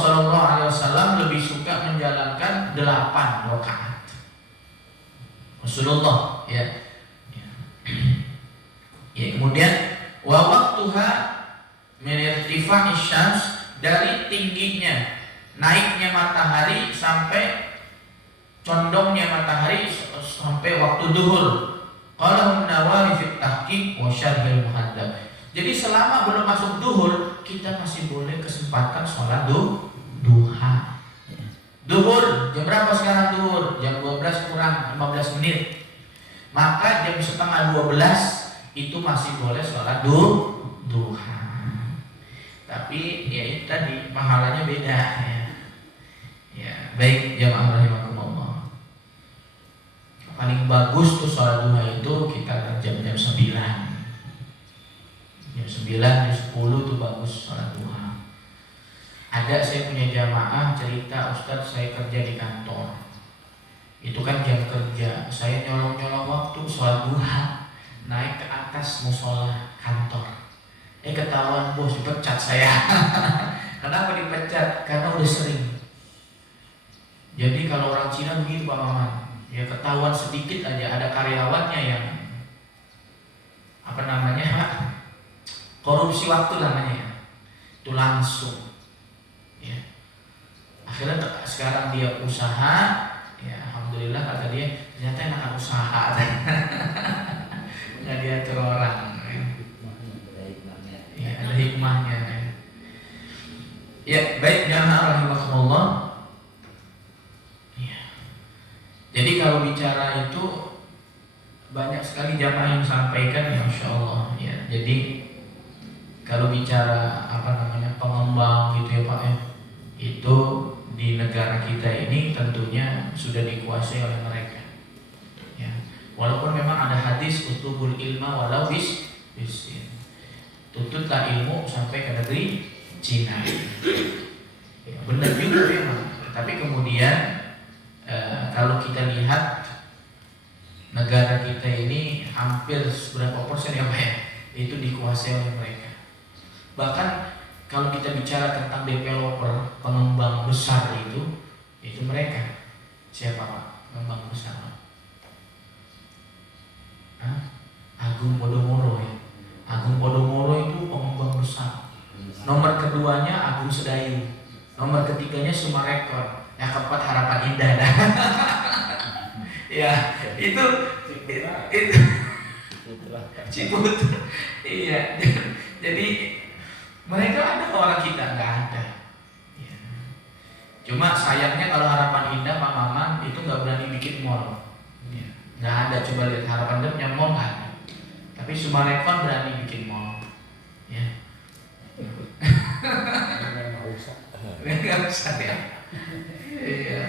SAW lebih suka menjalankan 8 rakaat. Rasulullah ya. Ya, kemudian wa waqtuha min irtifa'i syams, dari tingginya naiknya matahari sampai condongnya matahari sampai waktu duhur. Qala An-Nawawi fi Tahqiq wa Syarhil Muhadzab. Jadi selama belum masuk duhur, kita masih boleh kesempatan sholat duha. Duhur, jam berapa sekarang duhur? Jam 12 kurang 15 menit. Maka jam setengah 12 itu masih boleh sholat duha. Tapi ya itu tadi pahalanya beda ya. Ya, baik jamaah rahimakumullah. Paling bagus tuh sholat duha itu kita jam-jam 9. Jam 9, jam 10 tuh bagus sholat duha. Ada saya punya jamaah cerita, Ustadz saya kerja di kantor. Itu kan jam kerja, saya nyolong-nyolong waktu sholat duha, naik ke atas musola kantor. Ketahuan bos, dipecat saya. Kenapa dipecat? Karena udah sering. Jadi kalau orang Cina begitu Pak Maman, ya ketahuan sedikit aja ada karyawannya yang apa namanya, korupsi waktu namanya, itu langsung. Ya. Akhirnya sekarang dia usaha, ya alhamdulillah kata dia, ternyata enakan usaha. Nggak diatur orang. Ya, ada hikmahnya. Ya, baik jamaah rahimakumullah. Ya. Jadi kalau bicara itu banyak sekali jamaah yang sampaikan, masya Allah. Ya, jadi kalau bicara apa namanya pengembang gitu ya Pak ya, itu di negara kita ini tentunya sudah dikuasai oleh mereka. Ya, walaupun memang ada hadis utubul ilma walau bisin. Tuntutlah ilmu sampai ke negeri Cina. Ya, benar juga memang. Tapi kemudian kalau kita lihat negara kita ini hampir berapa persen ya Pak ya, itu dikuasai oleh mereka. Bahkan kalau kita bicara tentang developer, pengembang besar itu mereka. Siapa Pak pengembang besar? Agung Podomoro ya. Agung Podomoro itu pengembang besar. Nomor keduanya Agung Sedayu. Nomor ketiganya Sumarekon. Yang keempat Harapan Indah. Ya, itu Ciputra. Iya. Jadi mereka ada, orang kita nggak ada. Ya. Cuma sayangnya kalau Harapan Indah Pak Maman itu nggak berani bikin mall. Ya. Nggak ada. Coba lihat Harapan Indah punya mall nggak ada. Tapi Sumarekon berani bikin mall. Ya. Nggak usah ya. Iya.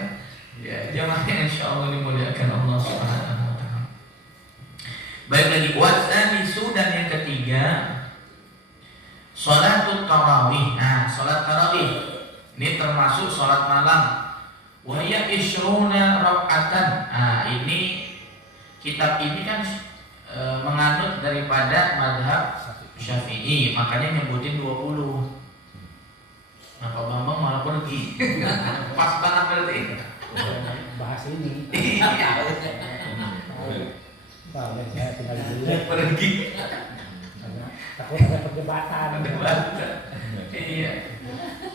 Ya, jamaah insyaallah dimuliakan Allah Subhanahu wa taala. Baik, lagi wasanisu, dan yang ketiga sholatul tarawih. Nah, sholat tarawih ini termasuk sholat malam. Wa hiya isyruna rakaatan. Nah, ini kitab ini kan menganut daripada mazhab Syafi'i, makanya nyebutin 20. Nah, Pak Bambang malah pergi. Pas banget berarti. Bahas ini. Saya tinggal dulu. Pergi. Takut ada perdebatan. Iya.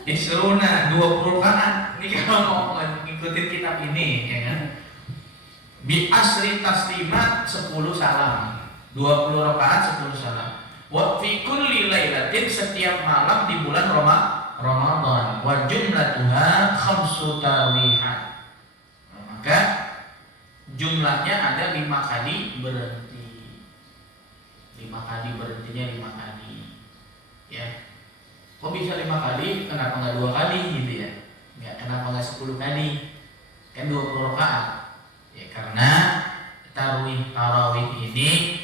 Isruna 20 rakaat. Ini kalau mau ngikutin kitab ini, ya kan? Bi asri taslimat 10 salam. 20 rakaat 10 salam. Wa fi kulli lailatin, setiap malam di bulan Ramadan wa jumlatuha khamsu tarwihat. Maka jumlahnya ada 5 kali berhenti. 5 kali berhentinya 5 kali. Ya. Kok bisa 5 kali? Kenapa enggak 2 kali gitu ya? Ya, kenapa enggak 10 kali? Kan 20 rakaat. Ya karena tarawih ini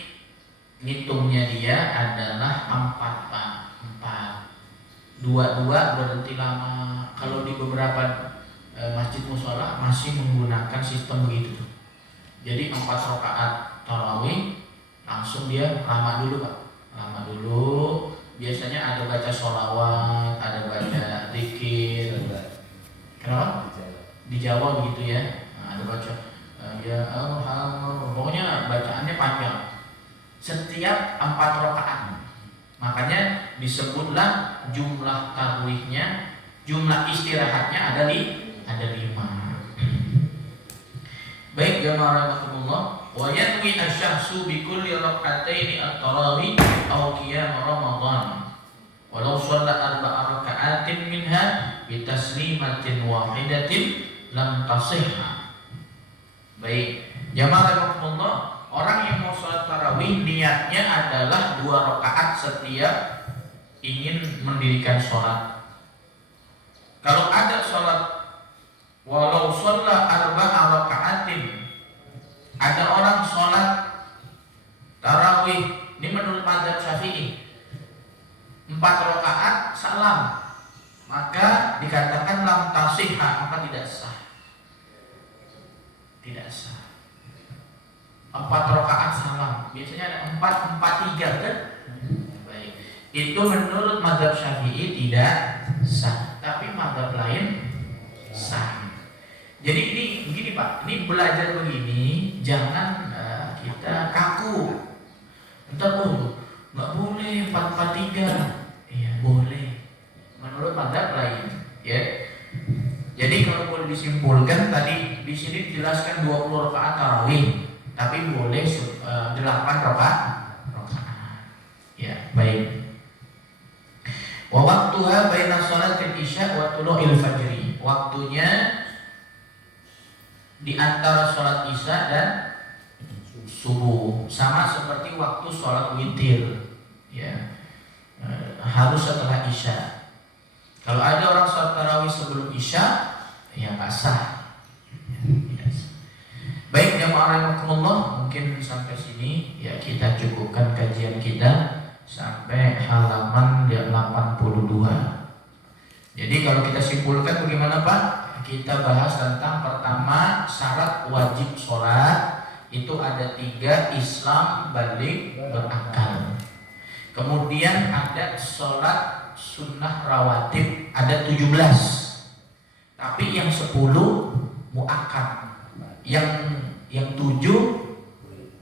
ngitungnya dia adalah 4 Pak. 4. 2 berhenti lama. Kalau di beberapa masjid mushola masih menggunakan sistem begitu tuh. Jadi 4 rakaat tarawih langsung dia lama dulu Pak. Lama dulu. Biasanya ada baca sholawat, ada baca zikir. Kenapa? Di Jawa begitu ya. Nah, ada baca ya Allah, pokoknya bacaannya panjang. Setiap 4 rakaat. Makanya disebutlah jumlah tarawihnya, jumlah istirahatnya ada 5. Baik jamaah rahimakumullah, wa yanwi asy-syakhsu bi kulli rak'ataini at-tarawih aw qiyam Ramadan. Walau shalla 4 raka'atin minha bi taslimatin wahidatin lam tasihha. Baik, jamaah rahimakumullah, orang yang mau sholat tarawih niatnya adalah 2 rakaat setiap ingin mendirikan sholat. Kalau ada sholat walau sholat 4 rakaatin, ada orang sholat tarawih, ini menurut mazhab Syafi'i 4 rakaat salam, maka dikatakan lam tasihha, maka tidak sah. Tidak sah. 4 rakaat salam, biasanya ada 4, 4, 3 kan? Baik. Itu menurut mazhab Syafi'i tidak sah, tapi mazhab lain sah. Jadi ini begini Pak, ini belajar begini jangan kita kaku. Entar nggak boleh 4-4-3. Iya boleh. Menurut mazhab lain, ya. Jadi kalau boleh disimpulkan tadi di sini dijelaskan 20 rakaat tarawih, tapi boleh 8 rakaat. Ya, baik. Wa waqtuha baina shalatil isya wa tulu'il fajri. Waktunya di antara sholat isya dan subuh, sama seperti waktu sholat witir, ya, harus setelah isya. Kalau ada orang sholat tarawih sebelum isya, ya nggak sah. Baik jamaah rahimakumullah, mungkin sampai sini ya kita cukupkan kajian kita sampai halaman 82. Jadi kalau kita simpulkan bagaimana Pak? Kita bahas tentang pertama syarat wajib sholat itu ada 3, Islam, balik, berakal. Kemudian ada sholat sunnah rawatib ada 17, tapi yang 10 muakkad, yang 7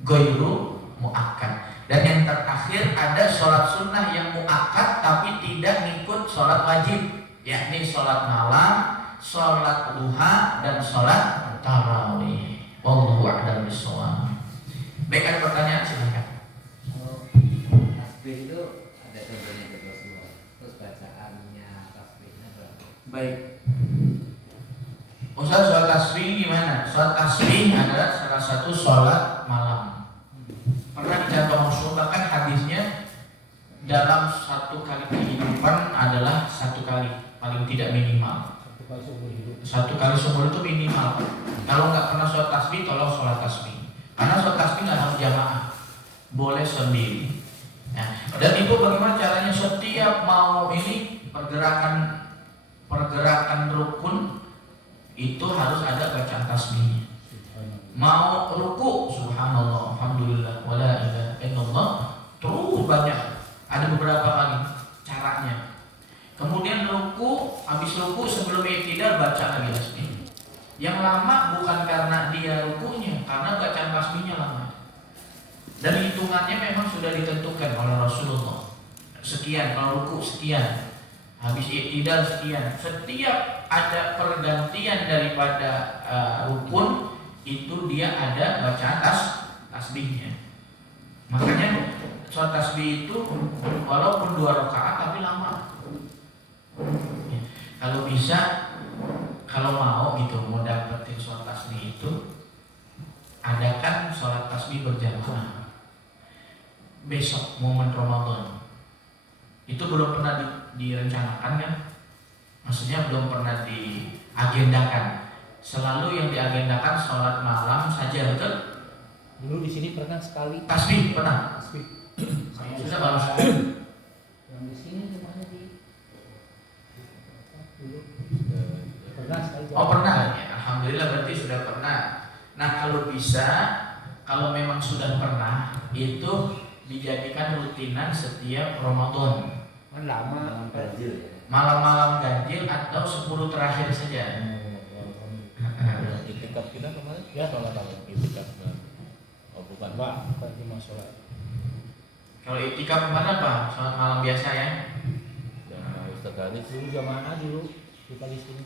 ghairu muakkad, dan yang terakhir ada sholat sunnah yang muakkad tapi tidak ngikut sholat wajib, yakni sholat malam, sholat duha, dan sholat tarawih. Wallahu a'lam bishawab. Baik, ada pertanyaan silakan. Tasbih itu ada contohnya ke Rasulullah. Terus bacaannya tasbihnya berapa? Baik. Ustaz, sholat tasbih gimana? Sholat tasbih adalah salah satu sholat malam. Pernah dicontoh Rasul, bahkan hadisnya dalam 1 kali kehidupan adalah 1 kali, paling tidak minimal. 1 kali seumur itu minimal. Kalau nggak pernah sholat tasbih, tolong sholat tasbih. Karena sholat tasbih nggak harus jamaah, boleh sendiri. Nah, dan itu bagaimana caranya? Setiap mau ini pergerakan rukun itu harus ada bacaan tasbihnya. Mau ruku, subhanallah, alhamdulillah, wala ilaha illallah, terus banyak. Ada beberapa kali caranya. Kemudian ruku, habis ruku sebelum i'tidal baca lagi tasbih. Yang lama bukan karena dia rukunya, karena bacaan tasbihnya lama. Dan hitungannya memang sudah ditentukan oleh Rasulullah. Sekian, kalau ruku sekian, habis i'tidal sekian. Setiap ada pergantian daripada rukun itu dia ada bacaan tasbihnya. Makanya sholat tasbih itu walaupun 2 rakaat tapi lama. Kalau bisa, kalau mau gitu, mau dapetin sholat tasbih itu, adakan sholat tasbih berjamaah. Besok momen Ramadan itu belum pernah direncanakan kan? Maksudnya belum pernah diagendakan. Selalu yang diagendakan sholat malam saja, betul? Dulu di sini pernah sekali. Tasbih pernah. Tasbih. Sudah bagus. Yang di sini rumahnya di dulu pernah sekali. Oh pernah ya, alhamdulillah berarti sudah pernah. Nah kalau bisa, kalau memang sudah pernah, itu dijadikan rutinan setiap Ramadan. Kan lama. Malam-malam ganjil atau 10 terakhir saja. Itikaf kita kemarin Ya. sholat apa? Itikaf oh bukan Mbak, bukan cuma sholat. Kalau itikaf kemana apa? Sholat malam biasa ya? yang Ustaz Haris Dulu jamaah dulu kita di sini.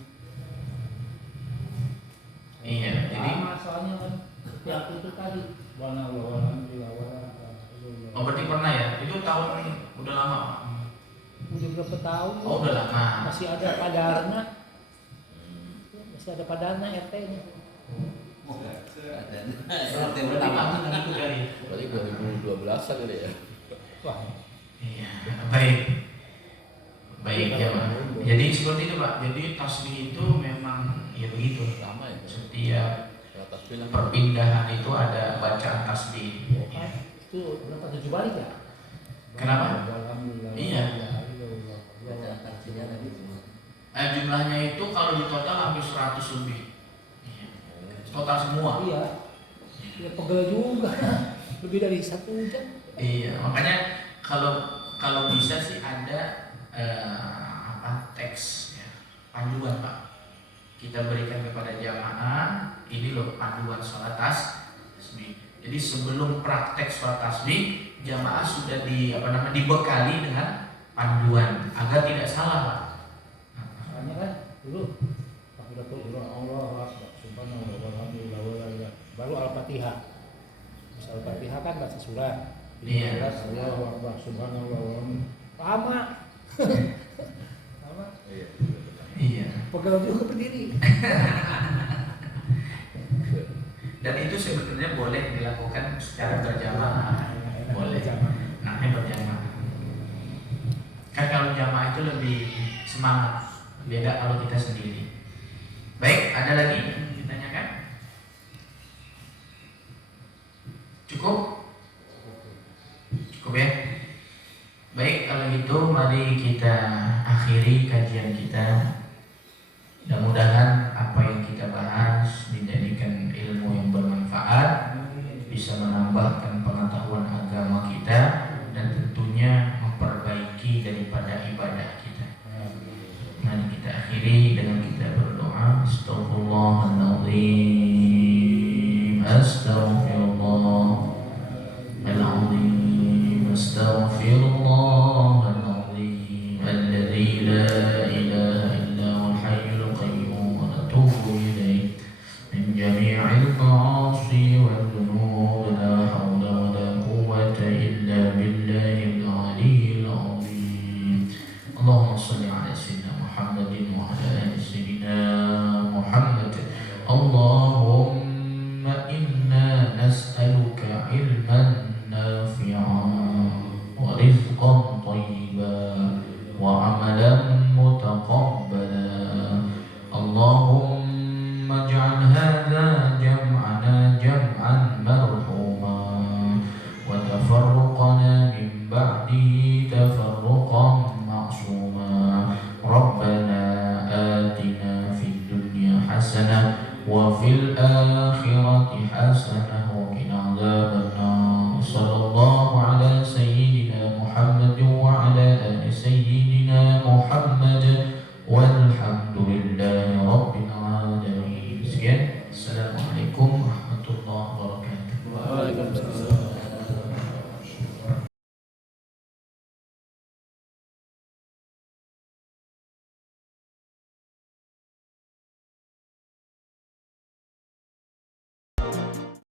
Iya, jadi Lama soalnya kan tiap itu tadi warna warna. oh berarti pernah ya? Itu tahun udah lama Pak? Udah berapa tahun? Oh udah lama. Masih ada padarnya. Masih ada padarnya RT-nya. Berarti tahun itu dari. berarti 2012an kali ya. Wah, Iya, baik. Baik ya Pak. Jadi seperti itu Pak. Jadi tasbih itu memang ya begitu. Lama ya. Setiap Sholat tasbih lama. perpindahan itu ada bacaan tasbih. itu berapa 7 balik ya? Kenapa? Alhamdulillah. Iya. Bacaan tasbihnya tadi semua. Jumlahnya itu kalau di total hampir 100 lebih. Iya. Total semua. Iya. Ya pegel juga. Lebih dari 1 jam. Iya, makanya kalau bisa sih ada teks ya, panduan Pak. Kita berikan kepada jamaah ini loh panduan sholat tasbih. Jadi sebelum praktek sholat tasbih, jamaah sudah dibekali dengan panduan agar tidak salah Pak. Soalnya kan dulu Takbiratul Allah subhanallah walhamdulillah walillah. Baru Al-Fatihah. Terus Al-Fatihah kan baca surat. Iya. Allahu Akbar subhanallah walhamdulillah. Lama. Lama. Iya. Pegel juga berdiri. Dan itu sebetulnya boleh dilakukan secara berjamaah. Boleh. Namanya berjamaah. Kan kalau jamaah itu lebih semangat. Beda kalau kita sendiri. Baik, ada lagi yang ditanyakan? Cukup? Cukup ya? Baik, kalau gitu mari kita akhiri kajian kita. Mudah-mudahan apa yang kita bahas dijadikan ilmu yang bermanfaat, bisa menambahkan pengetahuan agama kita, dan tentunya memperbaiki daripada ibadah kita. Mari kita akhiri dengan kita berdoa. Astaghfirullahaladzim, astaghfirullahaladzim, astaghfirullahaladzim, alladzi la ilaha illa huwal hayyul qayyum, wa natubu ilaih min jami'il ma'asi wal dhunub, la hawla wa la quwwata illa billahil aliyyil azim. Allahumma shalli ala sayyidina Muhammadin wa ala